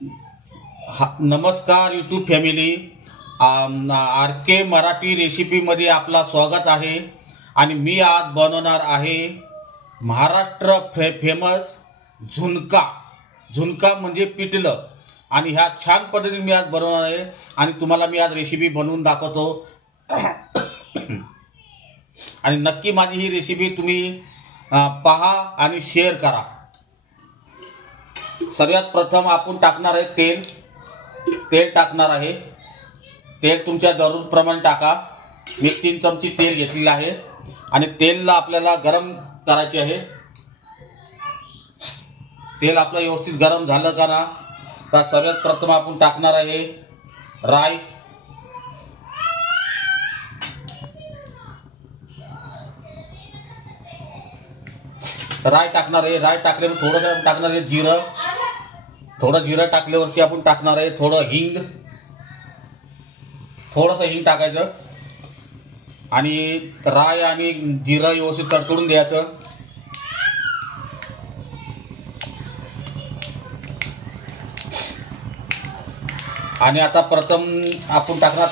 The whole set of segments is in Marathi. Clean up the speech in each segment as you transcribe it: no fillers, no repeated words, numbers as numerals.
नमस्कार यूट्यूब फॅमिली, आर के मराठी रेसिपीमध्ये आपला स्वागत आहे. आणि मी आज बनवणार आहे महाराष्ट्र फेमस झुणका म्हणजे पिठलं. आणि ह्या छान पद्धतीने मी आज बनवणार आहे आणि तुम्हाला मी आज रेसिपी बनवून दाखवतो. आणि नक्की माझी ही रेसिपी तुम्ही पहा आणि शेअर करा. सर्वात प्रथम आपण टाकणार आहे तेल टाकणार आहे. तेल तुमच्या जरूरप्रमाणे टाका. मी 3 चमचे तेल घेतलेले आहे आणि तेलला आपल्याला गरम करायचे आहे. तेल आपलं व्यवस्थित गरम झालं का ना, तर सर्वात प्रथम आपण टाकणार आहे राई. राई टाकणार आहे. राई टाकल्यावर थोडंसं टाकणार आहे जिरं. थोडं जिरं टाकल्यावरती आपण टाकणार आहे थोडं हिंग. थोडंसं हिंग टाकायचं आणि राई आणि जिरं व्यवस्थित तडतडून द्यायचं. आणि आता प्रथम आपण टाकणार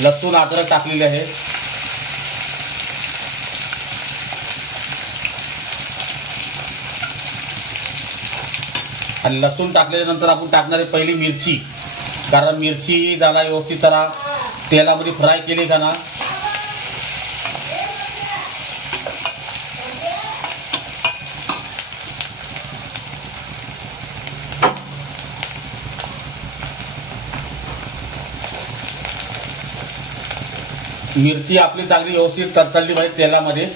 लसूण अद्रक टाकलेले आहे. आणि लसूण टाकल्यानंतर आपण टाकणार आहे पहिली मिरची. कारण मिरची त्याला व्यवस्थित त्याला तेलामध्ये फ्राय केली का ना, मिरची आपली चांगली व्यवस्थित तडतडली पाहिजे तेलामध्ये.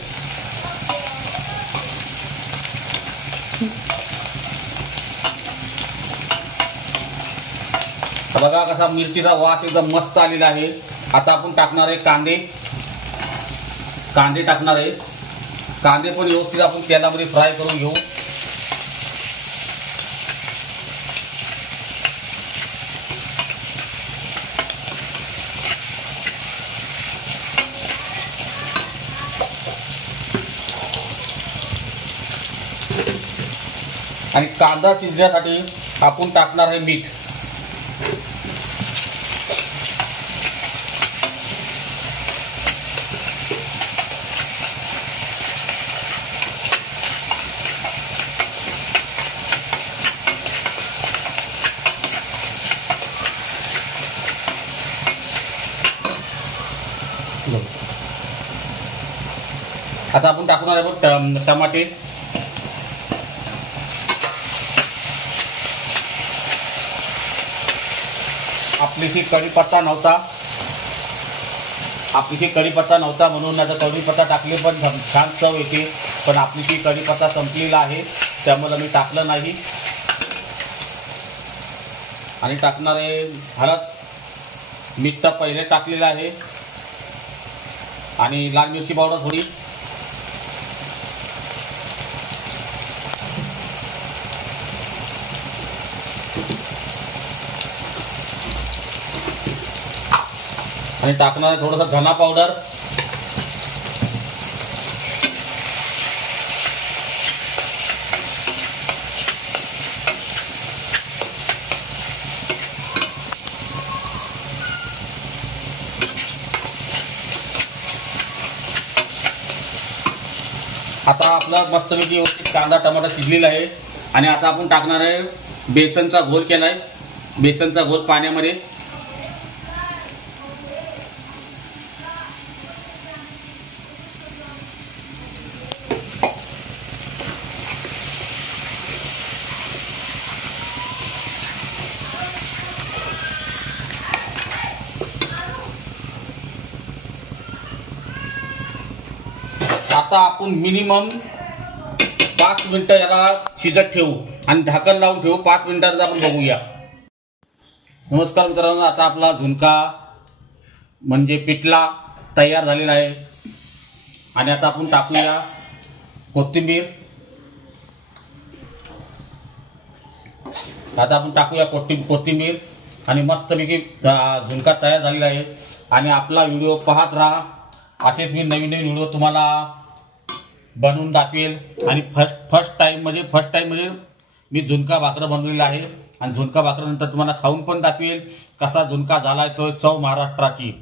बघा कसा मिरचीचा वास एकदम मस्त आलेला आहे. आता आपण टाकणार आहे कांदे टाकणार आहे. कांदे पण व्यवस्थित आपण तेलामध्ये फ्राय करून घेऊ. आणि कांदा शिजण्यासाठी आपण टाकणार आहे मीठ. आता आपण टाकणार आहे टमाटे. आपलीशी कढीपत्ता नव्हता म्हणून आता कढीपत्ता टाकले पण छान चव येते. पण आपलीशी कढीपत्ता संपलेला आहे त्यामुळे मी टाकलं नाही. आणि टाकणार आहे हळद. मीठ तर पहिले टाकलेलं आहे. आणि लाल मिरची पावडर थोडी. आणि टाकणार आहे थोडंसं धना पावडर. आता आपला मस्तपैकी व्यवस्थित कांदा टमाटा शिजलेला आहे. आणि आता आपण टाकणार आहे बेसनचा घोल केलाय. बेसनचा घोल पाण्यामध्ये. आता आपण मिनिमम 5 मिनिटं याला शिजत ठेवू आणि ढाकण लावून ठेवू. 5 मिनिटांचा आपण बघूया. नमस्कार मित्रांनो, आता आपला झुणका म्हणजे पिठला तयार झालेला आहे. आणि आता आपण टाकूया कोथिंबीर. कोथिंबीर आणि मस्तपैकी झुणका तयार झालेला आहे. आणि आपला व्हिडिओ पाहत राहा. असेच मी नवीन व्हिडिओ तुम्हाला बनवून दाखवेल. आणि फर्स्ट टाइम म्हणजे मी झुणका भाकर बनवलेला आहे आणि झुणका भाकरनंतर तुम्हाला खाऊन पण दाखवेल कसा झुणका झालाय तो चव महाराष्ट्राची.